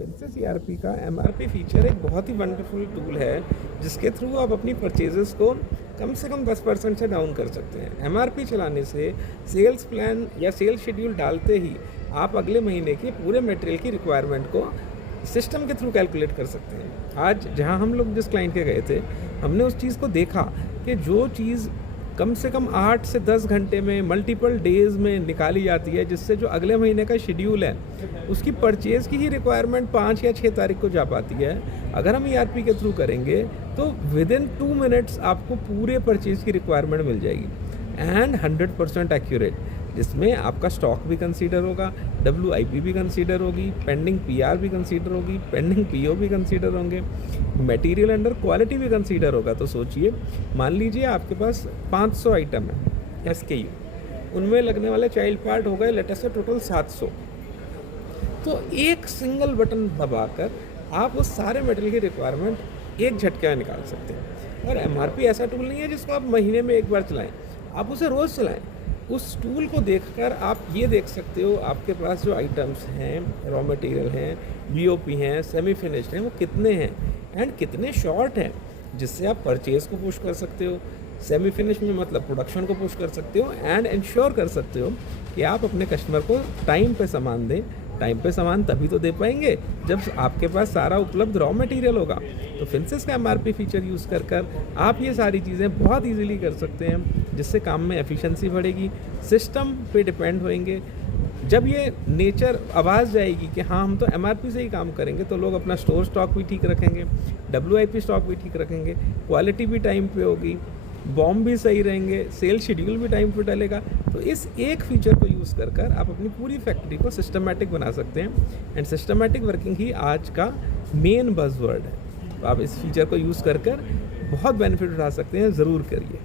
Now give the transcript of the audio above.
फिनसिस ERP का MRP feature एक बहुत ही वंडरफुल टूल है जिसके थ्रू आप अपनी परचेजेस को कम से कम 10% से डाउन कर सकते हैं। एमआरपी चलाने से सेल्स प्लान या सेल्स शेड्यूल डालते ही आप अगले महीने के पूरे मटेरियल की रिक्वायरमेंट को सिस्टम के थ्रू कैलकुलेट कर सकते हैं। आज जहां हम लोग जिस क्लाइंट के गए थे, हमने उस चीज़ को देखा कि जो चीज़ कम से कम 8 से 10 घंटे में मल्टीपल डेज़ में निकाली जाती है, जिससे जो अगले महीने का शेड्यूल है उसकी परचेज़ की ही रिक्वायरमेंट 5 या 6 तारीख को जा पाती है। अगर हम ईआरपी के थ्रू करेंगे तो विदिन 2 मिनट्स आपको पूरे परचेज़ की रिक्वायरमेंट मिल जाएगी एंड 100% एक्यूरेट, जिसमें आपका स्टॉक भी कंसीडर होगा, WIP भी कंसीडर होगी, पेंडिंग PR भी कंसीडर होगी, पेंडिंग PO भी कंसीडर होंगे, मटेरियल अंडर क्वालिटी भी कंसीडर होगा। तो सोचिए, मान लीजिए आपके पास 500 आइटम है SKU, उनमें लगने वाले चाइल्ड पार्ट हो गए लेटेस्ट से टोटल 700। तो एक सिंगल बटन दबाकर आप उस सारे मटेरियल की रिक्वायरमेंट एक झटके में निकाल सकते हैं। और MRP ऐसा टूल नहीं है जिसको आप महीने में एक बार चलाएं, आप उसे रोज़ चलाएं। उस टूल को देखकर आप ये देख सकते हो आपके पास जो आइटम्स हैं, रॉ मटेरियल हैं, BOP हैं, सेमी फिनिश्ड हैं, वो कितने हैं एंड कितने शॉर्ट हैं, जिससे आप परचेज़ को पुश कर सकते हो। सेमी फिनिश में मतलब प्रोडक्शन को पुश कर सकते हो एंड इंश्योर कर सकते हो कि आप अपने कस्टमर को टाइम पे सामान दें। टाइम पे सामान तभी तो दे पाएंगे जब आपके पास सारा उपलब्ध रॉ मटेरियल होगा। तो फिनसिस का MRP फीचर यूज़ कर आप ये सारी चीज़ें बहुत ईजीली कर सकते हैं, जिससे काम में एफिशिएंसी बढ़ेगी। सिस्टम पे डिपेंड होएंगे। जब ये नेचर आवाज़ जाएगी कि हाँ हम तो MRP से ही काम करेंगे, तो लोग अपना स्टोर स्टॉक भी ठीक रखेंगे, WIP स्टॉक भी ठीक रखेंगे, क्वालिटी भी टाइम पे होगी, बॉम्ब भी सही रहेंगे, सेल शेड्यूल भी टाइम पे डलेगा। तो इस एक फीचर को यूज़ कर आप अपनी पूरी फैक्ट्री को सिस्टमैटिक बना सकते हैं एंड सिस्टमैटिक वर्किंग ही आज का मेन बज़वर्ड है। तो आप इस फीचर को यूज़ कर बहुत बेनिफिट उठा सकते हैं, ज़रूर करिए।